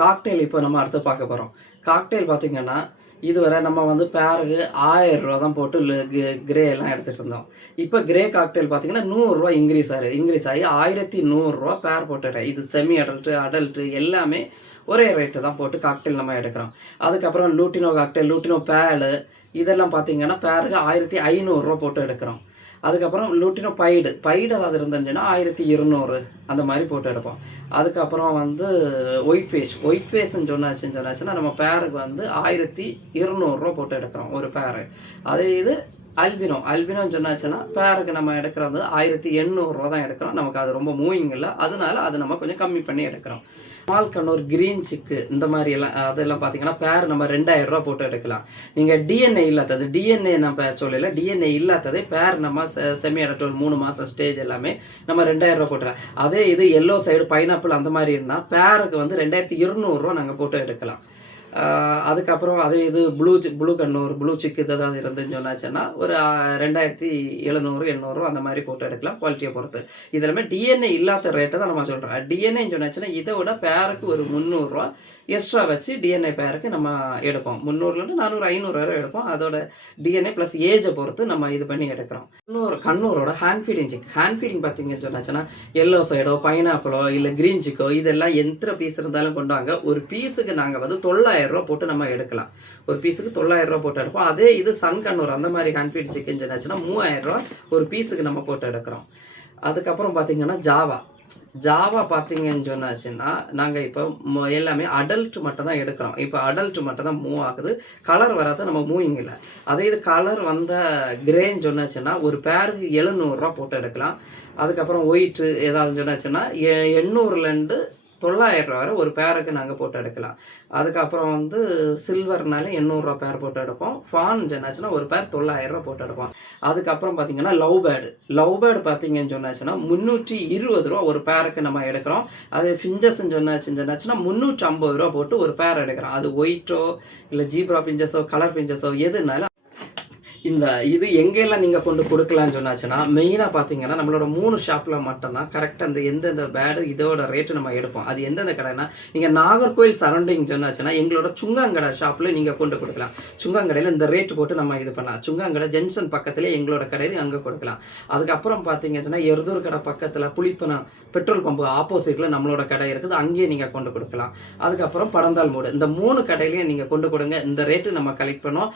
Cocktail இப்போ நம்ம அடுத்து பார்க்க போகிறோம். காக்டெயில் பார்த்தீங்கன்னா, இதுவரை நம்ம வந்து பேருக்கு ரூ. 1000 தான் போட்டு கிரே எல்லாம் எடுத்துகிட்டு இருந்தோம். இப்போ கிரே காக்டெயில் பார்த்தீங்கன்னா ரூ. 100 இன்க்ரீஸ் ஆகி ரூ. 1100 பேர் போட்டுட்டேன். இது செமி அடல்ட்டு, அடல்ட்டு எல்லாமே ஒரே ரேட்டு தான் போட்டு காக்டெயில் நம்ம எடுக்கிறோம். அதுக்கப்புறம் லூட்டினோ காக்டெயில், லூட்டினோ பேடு இதெல்லாம் பார்த்தீங்கன்னா பேருக்கு ரூ. 1500 போட்டு எடுக்கிறோம். அதுக்கப்புறம் லூட்டினோ பைடு ஏதாவது இருந்துச்சுன்னா 1200 அந்த மாதிரி போட்டு எடுப்போம். அதுக்கப்புறம் வந்து ஒயிட் ஃபேஸ்ன்னு சொன்னாச்சுன்னா நம்ம பேருக்கு வந்து ரூ. 1200 போட்டு எடுக்கிறோம் ஒரு பேரு. அதே இது அல்பினோன்னு சொன்னாச்சுன்னா பேருக்கு நம்ம எடுக்கிறது ரூ. 1800 தான் எடுக்கிறோம். நமக்கு அது ரொம்ப மூவிங் இல்லை, அதனால அது நம்ம கொஞ்சம் கம்மி பண்ணி எடுக்கிறோம். ஸ்மால் கண்ணூர் கிரீன் சிக்கு இந்த மாதிரி எல்லாம் அதெல்லாம் பார்த்தீங்கன்னா பேர் நம்ம ரூ. 2000 போட்டு எடுக்கலாம். நீங்கள் டிஎன்ஏ இல்லாதது, டிஎன்ஏ நம்ம சொல்லலை, டிஎன்ஏ இல்லாததே பேர் நம்ம செமி அடல்ட் ஒரு 3 மாதம் ஸ்டேஜ் எல்லாமே நம்ம ரூ. 2000 போட்டுக்கலாம். அதே இது எல்லோ சைடு பைனாப்பிள் அந்த மாதிரி இருந்தால் பேருக்கு வந்து 2200 நாங்கள் போட்டு எடுக்கலாம். அதுக்கப்புறம் அதே இது ப்ளூ கண்ணூர், ப்ளூ சிக்கு ஏதாவது இருந்துன்னு சொன்னாச்சுன்னா ஒரு 2700 800 அந்த மாதிரி போட்டு எடுக்கலாம், குவாலிட்டியை பொறுத்து. இதெல்லாமே டிஎன்ஏ இல்லாத ரேட்டை தான் நம்ம சொல்கிறோம். டிஎன்ஏன்னு சொன்னாச்சுன்னா இதை விட பேருக்கு ஒரு 300 எக்ஸ்ட்ரா வச்சு டிஎன்ஏ பேருக்கு நம்ம எடுப்போம். 300லேருந்து 400 500 வரை எடுப்போம். அதோட டிஎன்ஏ ப்ளஸ் ஏஜை பொறுத்து நம்ம இது பண்ணி எடுக்கிறோம். கண்ணூரோட ஹேண்ட் ஃபீடிங் பார்த்தீங்கன்னு சொன்னாச்சுன்னா எல்லோ சைடோ பைனாப்பிளோ இல்லை கிரீன் சிக்கோ இதெல்லாம் எத்தனை பீஸ் இருந்தாலும் கொண்டாங்க. ஒரு பீஸுக்கு நாங்கள் வந்து 900 போட்டு நம்ம எடுக்கலாம். ஒரு பீஸுக்கு 900 போட்டு எடுப்போம். அதே இது சன் கண்ணூர் அந்த மாதிரி ஹேண்ட் ஃபீட் சிக்கன் சொன்னாச்சுன்னா 3000 ஒரு பீஸுக்கு நம்ம போட்டு எடுக்கிறோம். அதுக்கப்புறம் பார்த்தீங்கன்னா ஜாவா பார்த்தீங்கன்னு சொன்னாச்சுன்னா நாங்கள் இப்போ எல்லாமே அடல்ட் மட்டும் தான் எடுக்கிறோம். இப்போ அடல்ட் மட்டும் தான் மூவ் ஆகுது, கலர் வராது, நம்ம மூவிங் இல்லை. அதே இது கலர் வந்த கிரேன்னு சொன்னாச்சுன்னா ஒரு பேருக்கு 700 போட்டு எடுக்கலாம். அதுக்கப்புறம் ஒயிட்டு ஏதாவது சொன்னாச்சுன்னா 800லேருந்து 900 வரை ஒரு பேருக்கு நாங்கள் போட்டு எடுக்கலாம். அதுக்கப்புறம் வந்து சில்வர்னால 800 பேர் போட்டு எடுப்போம். ஃபான் சொன்னாச்சுன்னா ஒரு பேர் 900 போட்டு எடுப்போம். அதுக்கப்புறம் பார்த்தீங்கன்னா லவ் பேர்டு பார்த்தீங்கன்னு சொன்னாச்சுன்னா 320 ஒரு பேருக்கு நம்ம எடுக்கிறோம். அது ஃபிஞ்சஸ்ன்னு சொன்னாச்சுன்னா 350 போட்டு ஒரு பேர் எடுக்கிறோம். அது ஒயிட்டோ இல்லை ஜீப்ரா பிஞ்சஸோ கலர் பிஞ்சஸோ எதுனாலும் இது எங்கெல்லாம் நீங்கள் கொண்டு கொடுக்கலான்னு சொன்னாச்சுன்னா மெயினாக பார்த்தீங்கன்னா நம்மளோட 3 ஷாப்பில் மட்டும்தான் கரெக்டாக அந்த எந்தெந்த பேடு இதோட ரேட்டு நம்ம எடுப்போம். அது எந்தெந்த கடைனா நீங்கள் நாகர்கோவில் சரௌண்டிங் சொன்னாச்சுன்னா எங்களோட சுங்காங்கடை ஷாப்பில் நீங்கள் கொண்டு கொடுக்கலாம். சுங்காங்கடையில் இந்த ரேட்டு போட்டு நம்ம இது பண்ணலாம். சுங்காங்கடை ஜென்சன் பக்கத்துலேயே எங்களோட கடையில் அங்கே கொடுக்கலாம். அதுக்கப்புறம் பார்த்தீங்கன்னா எருதூர் கடை பக்கத்தில் புளிப்பனம் பெட்ரோல் பம்பு ஆப்போசிட்டில் நம்மளோட கடை இருக்குது, அங்கேயே நீங்கள் கொண்டு கொடுக்கலாம். அதுக்கப்புறம் படந்தால் மூடு, இந்த 3 கடையிலையும் நீங்கள் கொண்டு கொடுங்க. இந்த ரேட்டு நம்ம கலெக்ட் பண்ணோம்.